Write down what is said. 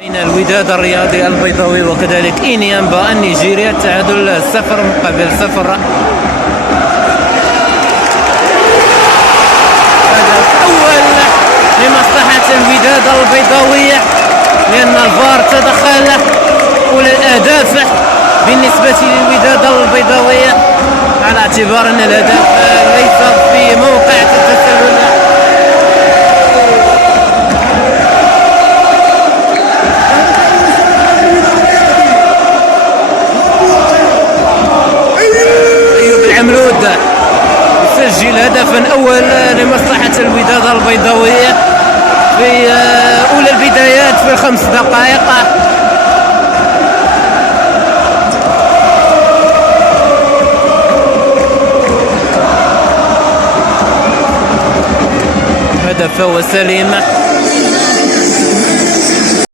بين الوداد الرياضي البيضاوي وكذلك إنيامبا النيجيري، التعادل 0-0. هدف أول لمصلحة الوداد البيضاوي، لأن الفار تدخل. أولى الأهداف بالنسبة للوداد البيضاوي على اعتبار أن الهدف ليس في موقع التسلل. العمرود يسجل هدفا أول لمصلحة الوداد البيضاوي في أولى البدايات في 5 دقائق. هدف وسليم.